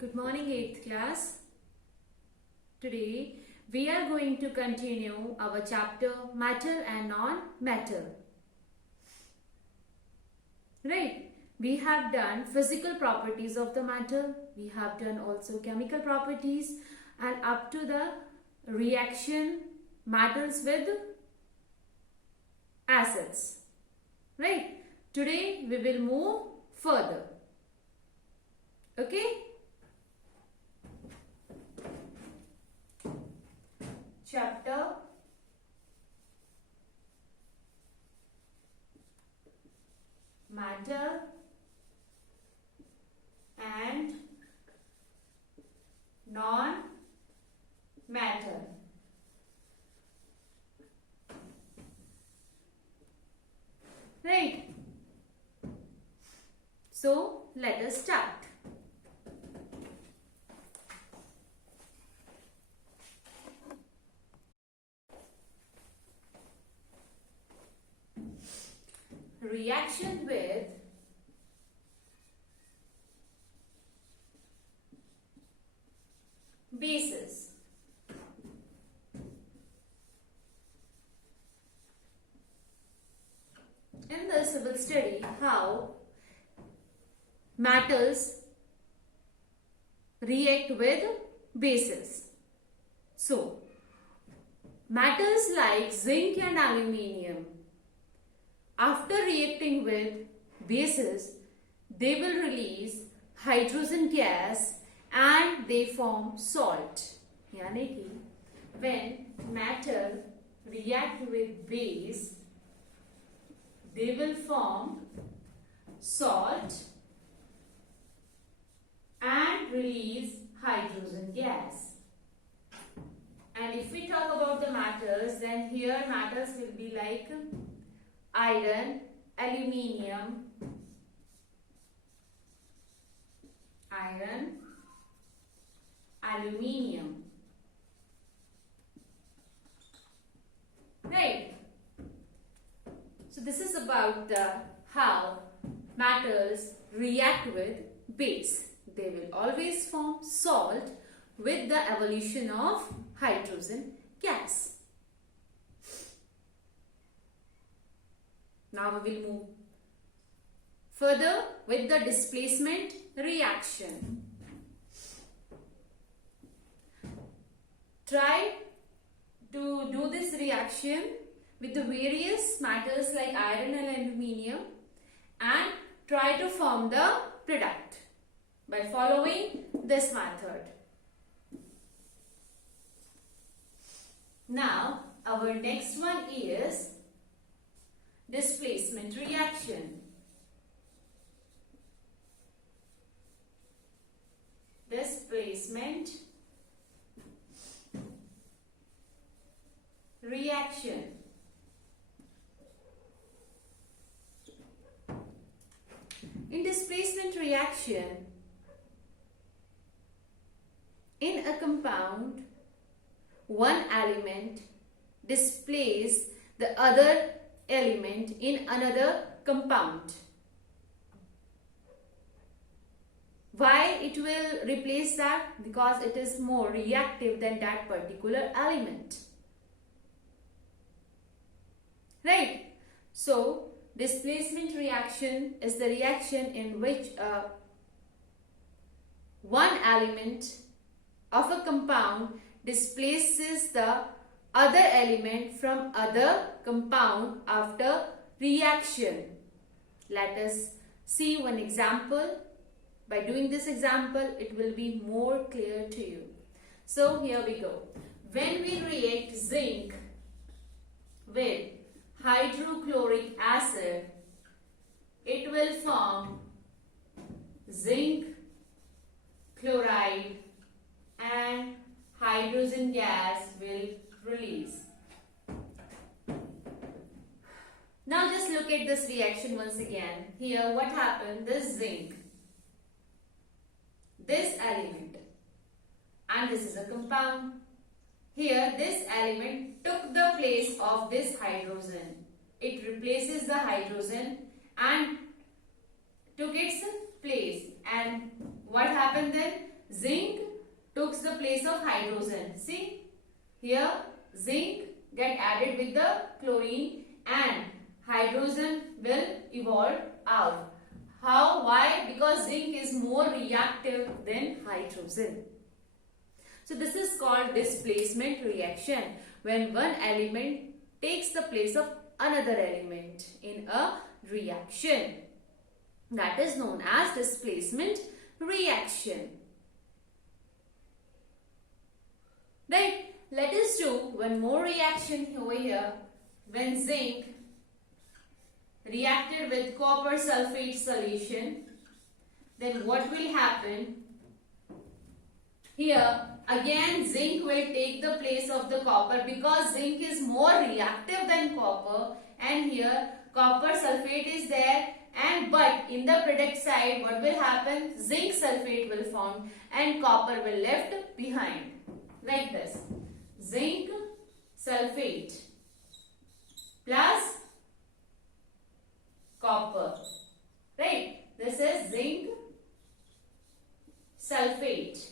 Good morning, 8th class. Today we are going to continue our chapter Matter and Non-Matter. Right? We have done physical properties of the matter. We have done also chemical properties and up to the reaction matters with acids. Right? Today we will move further. Okay? Chapter Matter and Non-Matter. Right? So, let us start. Reaction with bases. In this, we will study how metals react with bases. So, metals like zinc and aluminium, after reacting with bases, they will release hydrogen gas and they form salt. यानी कि when metal react with base, they will form salt and release hydrogen gas. And if we talk about the metals, then here metals will be like iron, aluminium, aluminium. Right? So this is about how metals react with base. They will always form salt with the evolution of hydrogen gas. Now we will move further with the displacement reaction. Try to do this reaction with the various metals like iron and aluminium and try to form the product by following this method. Now our next one is displacement reaction. Displacement reaction. In displacement reaction, in a compound, one element displaces the other element in another compound. Why it will replace that? Because it is more reactive than that particular element. Right? So, displacement reaction is the reaction in which one element of a compound displaces the other element from other compound after reaction. Let us see one example. By doing this example, it will be more clear to you. So here we go. When we react zinc with hydrochloric acid, it will form zinc chloride and hydrogen gas will release. Now just look at this reaction once again. Here what happened? This zinc, this element, and this is a compound. Here this element took the place of this hydrogen. It replaces the hydrogen and took its place. And what happened then? zinc took the place of hydrogen. See, here zinc get added with the chlorine and hydrogen will evolve out. How? Why? Because zinc is more reactive than hydrogen. So this is called displacement reaction, when one element takes the place of another element in a reaction. That is known as displacement reaction. Right? Let us do one more reaction over here. When zinc reacted with copper sulfate solution, then what will happen? Here again zinc will take the place of the copper because zinc is more reactive than copper, and here copper sulfate is there, and but in the product side what will happen? Zinc sulfate will form and copper will left behind, like this. Zinc sulfate plus copper, right? This is zinc sulfate.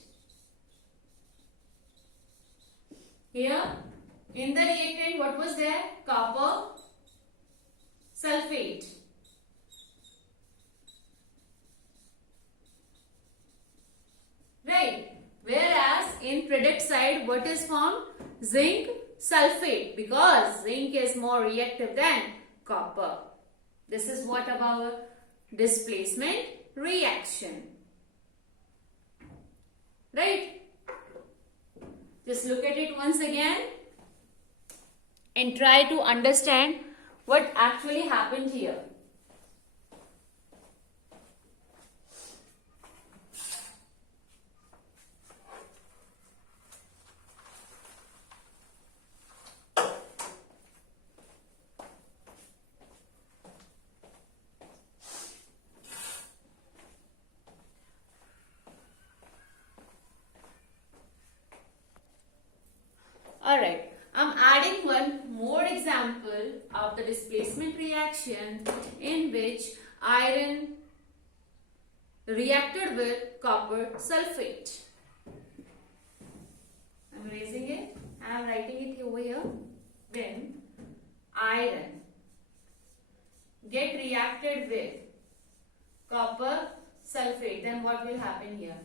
Here in the reactant what was there? Copper sulfate. Right? Whereas in product side what is formed? Zinc sulfate, because zinc is more reactive than copper. This is what about displacement reaction. Right? Just look at it once again and try to understand what actually happened here. Alright, I'm adding one more example of the displacement reaction in which iron reacted with copper sulfate. I'm erasing it. I'm writing it over here. When iron get reacted with copper sulfate, then what will happen here?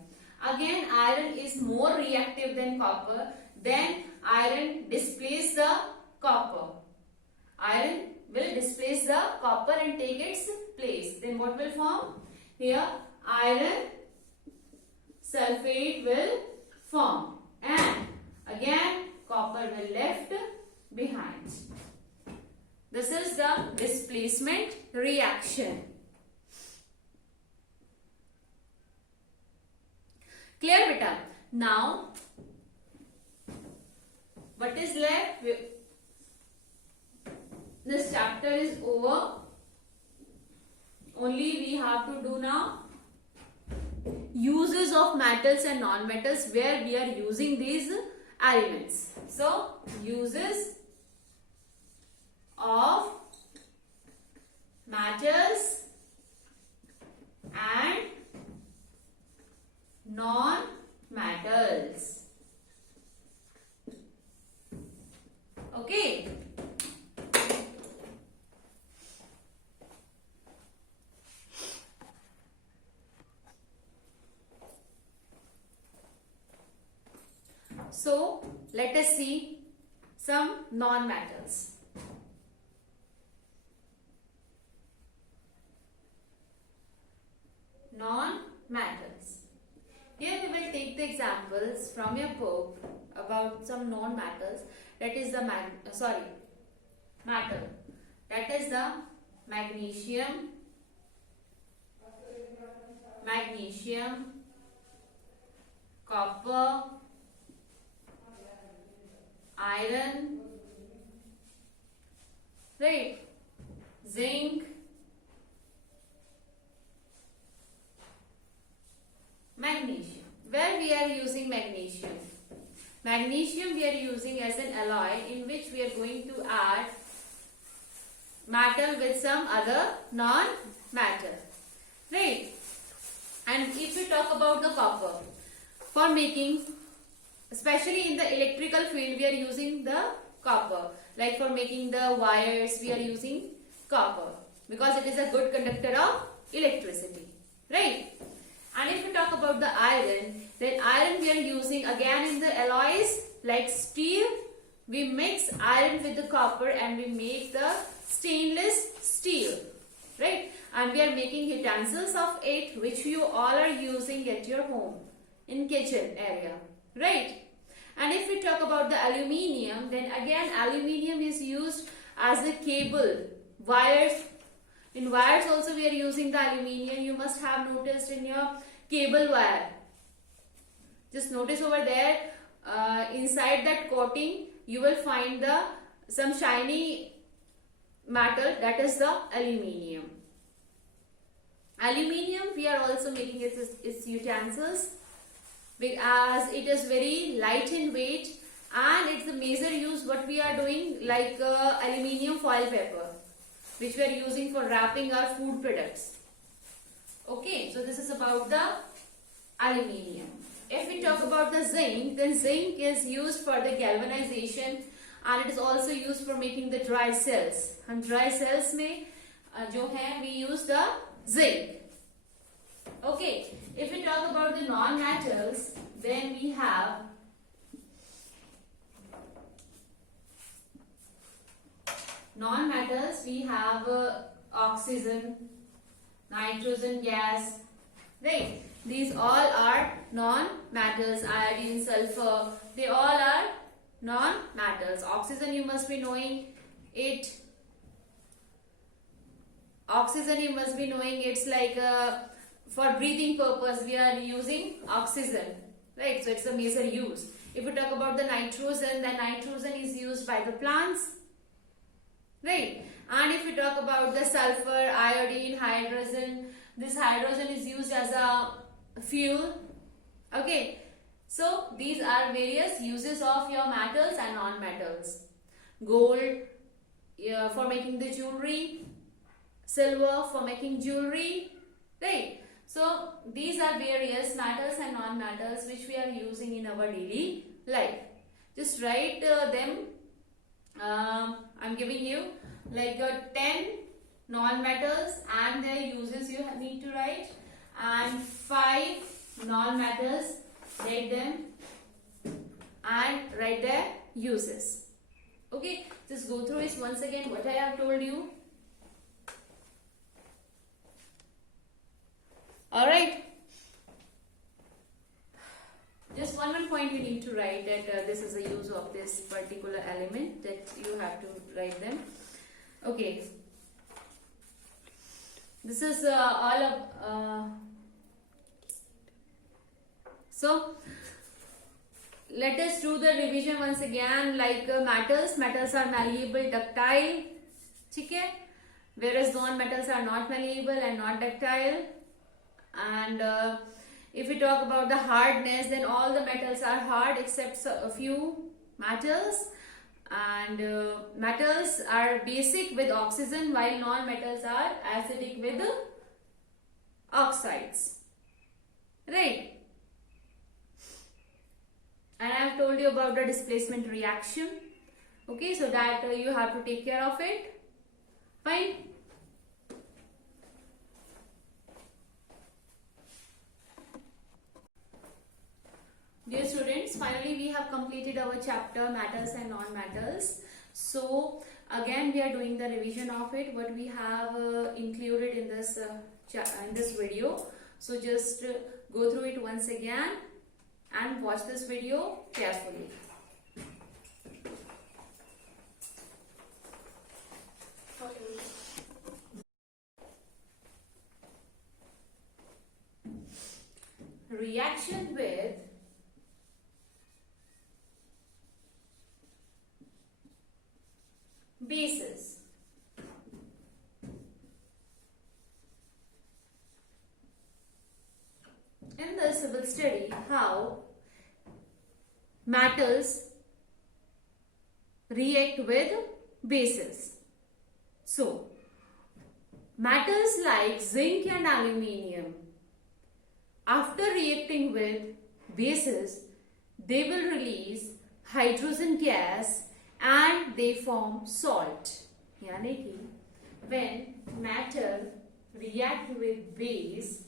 Again, iron is more reactive than copper. Then iron displaces the copper. Iron will displace the copper and take its place. Then what will form? Here iron sulfate will form, and again copper will left behind. This is the displacement reaction. Clear, beta? Now what is left? This chapter is over. Only we have to do now uses of metals and non-metals, where we are using these elements. So uses of metals and non-metals. Okay. So let us see some non-metals. Non-metals. Here we will take the examples from your book about some non-metals. That is the metal. That is the magnesium, copper, iron, right, zinc, magnesium. Where we are using magnesium? Magnesium we are using as an alloy in which we are going to add metal with some other non-metal, right? And if we talk about the copper, for making, especially in the electrical field, we are using the copper. Like for making the wires, we are using copper because it is a good conductor of electricity, right? And if we talk about the iron, then iron we are using again in the alloys like steel. We mix iron with the copper and we make the stainless steel, right? And we are making utensils of it, which you all are using at your home in kitchen area, right? And if we talk about the aluminium, then again aluminium is used as a cable, wires. In wires also we are using the aluminium. You must have noticed in your cable wire. Just notice over there, inside that coating, you will find some shiny metal, that is the aluminium. Aluminium we are also making its utensils, as it is very light in weight, and it's the major use what we are doing, like aluminium foil paper, which we are using for wrapping our food products. Okay, so this is about the aluminium. If we talk about the zinc, then zinc is used for the galvanization and it is also used for making the dry cells. And dry cells में जो है we use the zinc. Okay, if we talk about the non-metals, then we have non-metals. We have oxygen, nitrogen gas, right? These all are non-metals. Iodine, sulfur, they all are non-metals. Oxygen you must be knowing it. Oxygen you must be knowing it's like for breathing purpose we are using oxygen, right? So it's a major use. If we talk about the nitrogen, then nitrogen is used by the plants, right? And if we talk about the sulfur, iodine, hydrogen, this hydrogen is used as a fuel. Okay, so these are various uses of your metals and non-metals. Gold for making the jewelry, silver for making jewelry, right? So these are various metals and non-metals which we are using in our daily life. Just write them. I'm giving you like 10 non-metals and their uses you need to write, and 5 non-metals, write them and write their uses. Okay, just go through it once again what I have told you. Alright, just one point you need to write, that this is the use of this particular element, that you have to write them. Okay, this is all of so let us do the revision once again. Like metals are malleable, ductile, okay? Whereas non-metals are not malleable and not ductile. And if we talk about the hardness, then all the metals are hard except a few metals. And metals are basic with oxygen, while non-metals are acidic with oxides, right? And I have told you about the displacement reaction. Okay, so that you have to take care of it. Fine. Dear students, finally we have completed our chapter metals and non-metals. So again we are doing the revision of it, what we have included in this video. So just go through it once again and watch this video carefully. Reaction with bases. In this we will study how metals react with bases. So, metals like zinc and aluminium, after reacting with bases, they will release hydrogen gas and they form salt. यानी कि when metal react with base,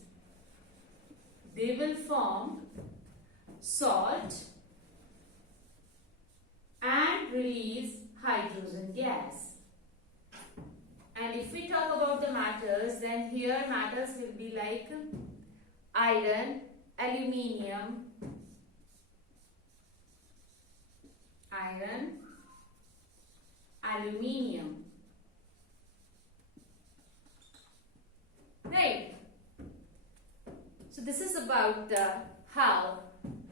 they will form salt and release hydrogen gas. And if we talk about the matters, then here matters will be like iron, aluminium, right? So this is about the how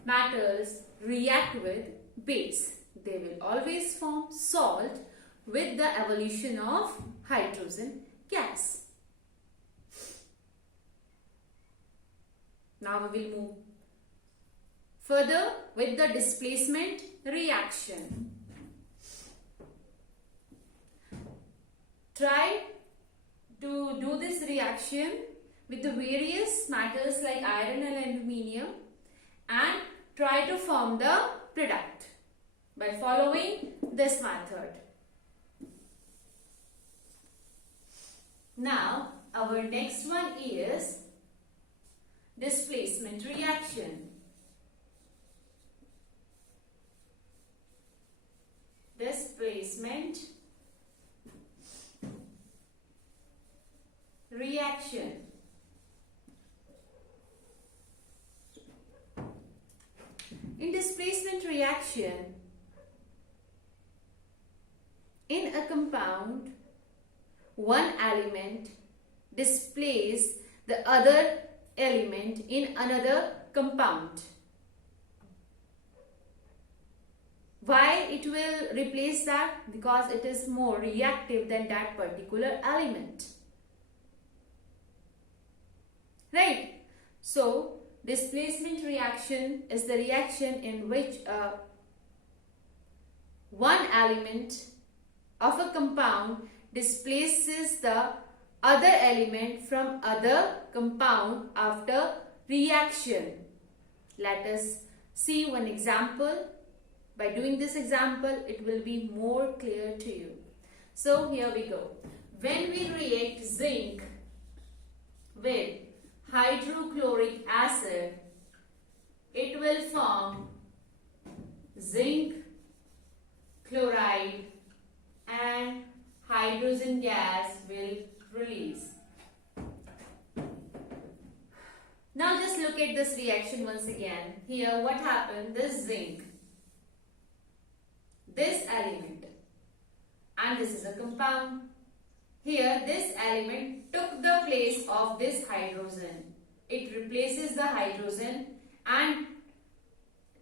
matters react with base. They will always form salt with the evolution of hydrogen gas. Now we will move further with the displacement reaction. Try to do this reaction with the various matters like iron and aluminium and try to form the product by following this method. Now our next one is displacement reaction. Displacement reaction. In displacement reaction, in a compound, one element displaces the other element in another compound. Why it will replace that? Because it is more reactive than that particular element. Right? So, displacement reaction is the reaction in which one element of a compound displaces the other element from other compound after reaction. Let us see one example. By doing this example, it will be more clear to you. So here we go. When we react zinc with hydrochloric acid, it will form zinc chloride and hydrogen gas will release. Now just look at this reaction once again. Here what happened? This zinc, this element, and this is a compound. Here this element took the place of this hydrogen. It replaces the hydrogen and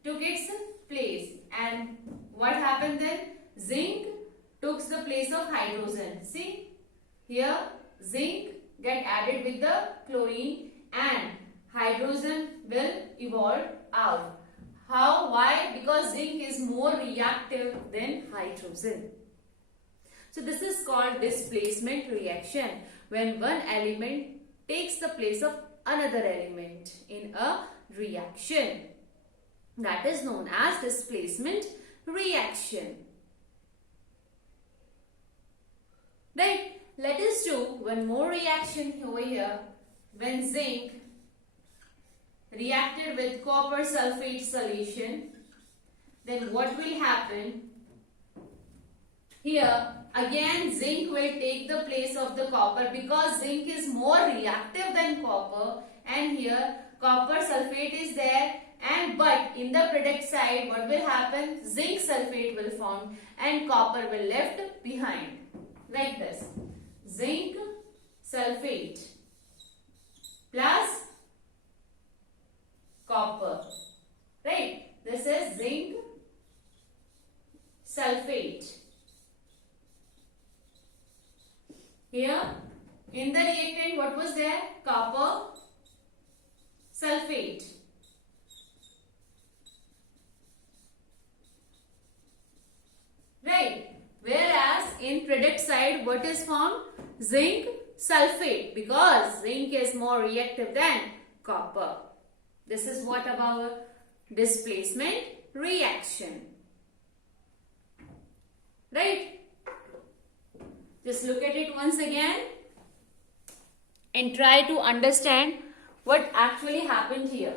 took its place. And what happened then? Zinc took the place of hydrogen. See, here zinc get added with the chlorine and hydrogen will evolve out. How? Why? Because zinc is more reactive than hydrogen. So this is called displacement reaction, when one element takes the place of another element in a reaction. That is known as displacement reaction. Right? Let us do one more reaction over here. When zinc reacted with copper sulfate solution, then what will happen? Here again zinc will take the place of the copper because zinc is more reactive than copper, and here copper sulfate is there, and but in the product side what will happen? Zinc sulfate will form and copper will left behind, like this. Zinc sulfate plus copper, right? This is zinc sulfate. Here in the reactant what was there? Copper sulfate. Right? Whereas in product side what is formed? Zinc sulfate, because zinc is more reactive than copper. This is what our displacement reaction. Right? Just look at it once again and try to understand what actually happened here.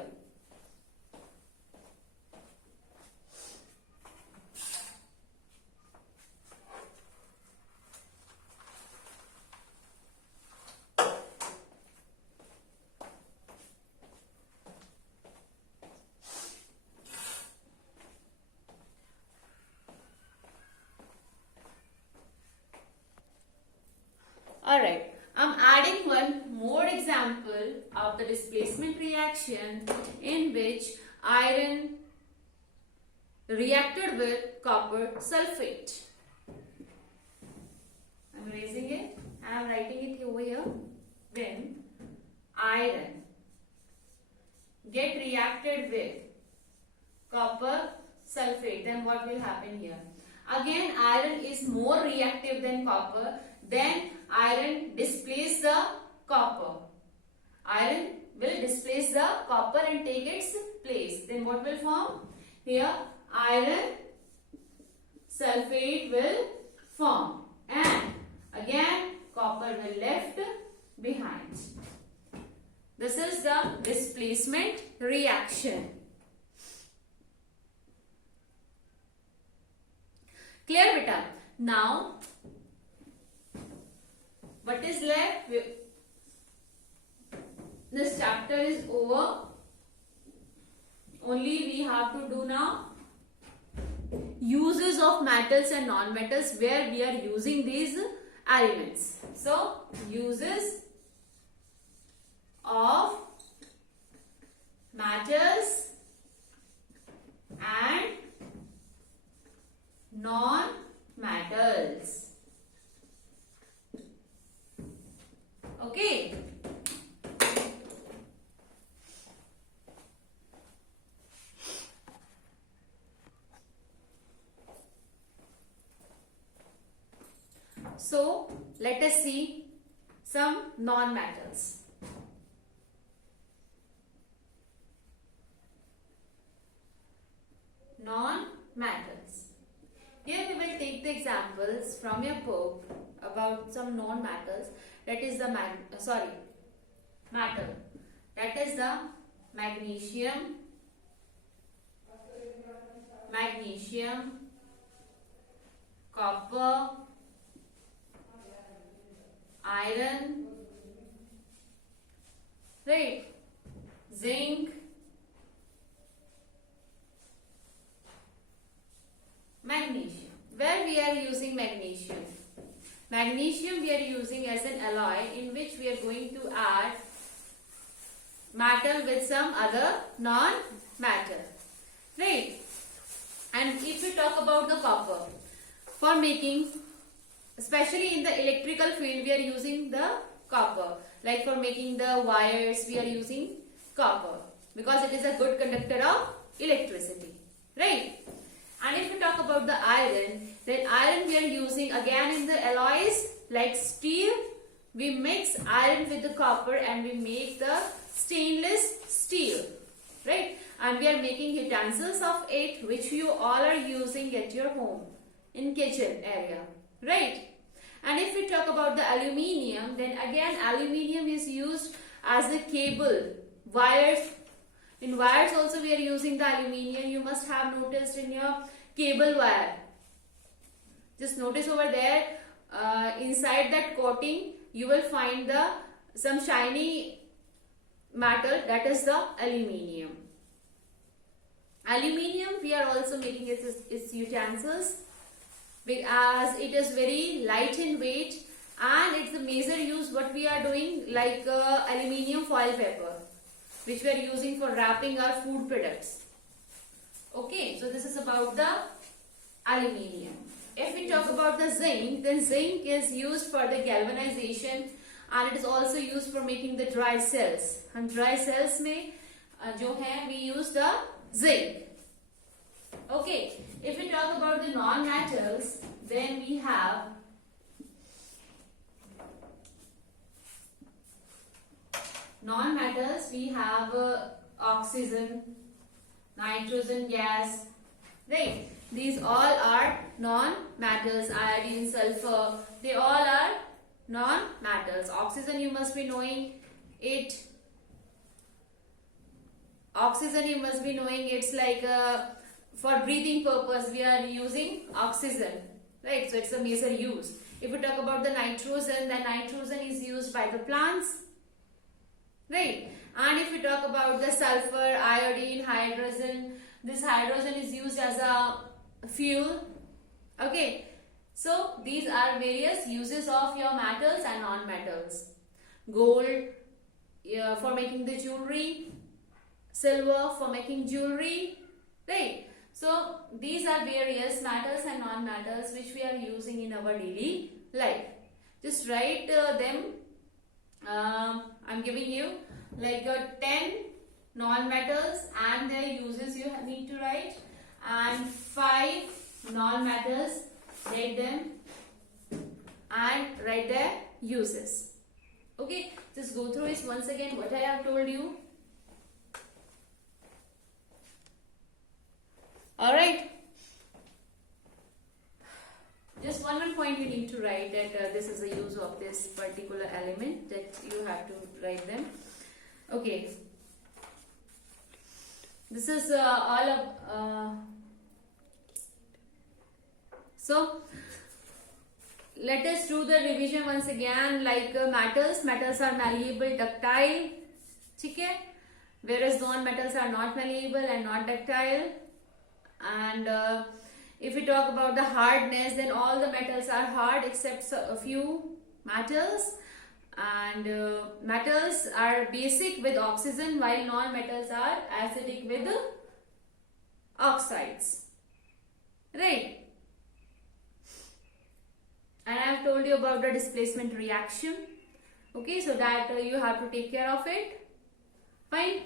Alright, I'm adding one more example of the displacement reaction in which iron reacted with copper sulfate. I'm erasing it and I'm writing it over here. When iron get reacted with copper sulfate, then what will happen here? Again, iron is more reactive than copper. Then iron displaces the copper. Iron will displace the copper and take its place. Then what will form? Here iron sulfate will form. And again copper will left behind. This is the displacement reaction. Clear, beta? Now what is left? This chapter is over. Only we have to do now uses of metals and non-metals, where we are using these elements. So uses of metals and non-metals. Okay. So let us see some non-metals. Non-metals. Here we will take the examples from your book about some non-metals. That is the metal. That is the magnesium, copper, iron, right, zinc, magnesium. Where we are using magnesium? Magnesium we are using as an alloy in which we are going to add metal with some other non-metal, right? And if we talk about the copper, for making, especially in the electrical field, we are using the copper. Like for making the wires, we are using copper because it is a good conductor of electricity, right? And if we talk about the iron, then iron we are using again in the alloys like steel. We mix iron with the copper and we make the stainless steel, right? And we are making utensils of it, which you all are using at your home in kitchen area, right? And if we talk about the aluminium, then again aluminium is used as a cable, wires. In wires also we are using the aluminium. You must have noticed in your cable wire. Just notice over there, inside that coating, you will find some shiny metal, that is the aluminium. Aluminium we are also making its utensils, as it is very light in weight, and it's the major use what we are doing, like aluminium foil paper, which we are using for wrapping our food products. Okay, so this is about the aluminium. If we talk about the zinc, then zinc is used for the galvanization and it is also used for making the dry cells. And dry cells में जो है we use the zinc. Okay, if we talk about the non-metals, then we have non-metals. We have oxygen, nitrogen gas, right? These all are non-metals. Iodine, sulfur, they all are non-metals. Oxygen, you must be knowing it. Oxygen, you must be knowing it's like for breathing purpose we are using oxygen, right? So it's a major use. If we talk about the nitrogen, then nitrogen is used by the plants, right? And if we talk about the sulfur, iodine, hydrogen, this hydrogen is used as a fuel. Okay, so these are various uses of your metals and non-metals. Gold, yeah, for making the jewelry, silver for making jewelry, right? So these are various metals and non-metals which we are using in our daily life. Just write them. I'm giving you like 10 non-metals and their uses you need to write, and 5 non-metals, write them and write their uses. Okay, just go through it once again what I have told you. Alright, just one more point you need to write, that this is the use of this particular element, that you have to write them. Okay, this is all of so let us do the revision once again. Like metals are malleable, ductile, okay? Whereas non-metals are not malleable and not ductile. And if we talk about the hardness, then all the metals are hard except a few metals. And metals are basic with oxygen, while non-metals are acidic with oxides, right? And I have told you about the displacement reaction. Okay, so that you have to take care of it. Fine.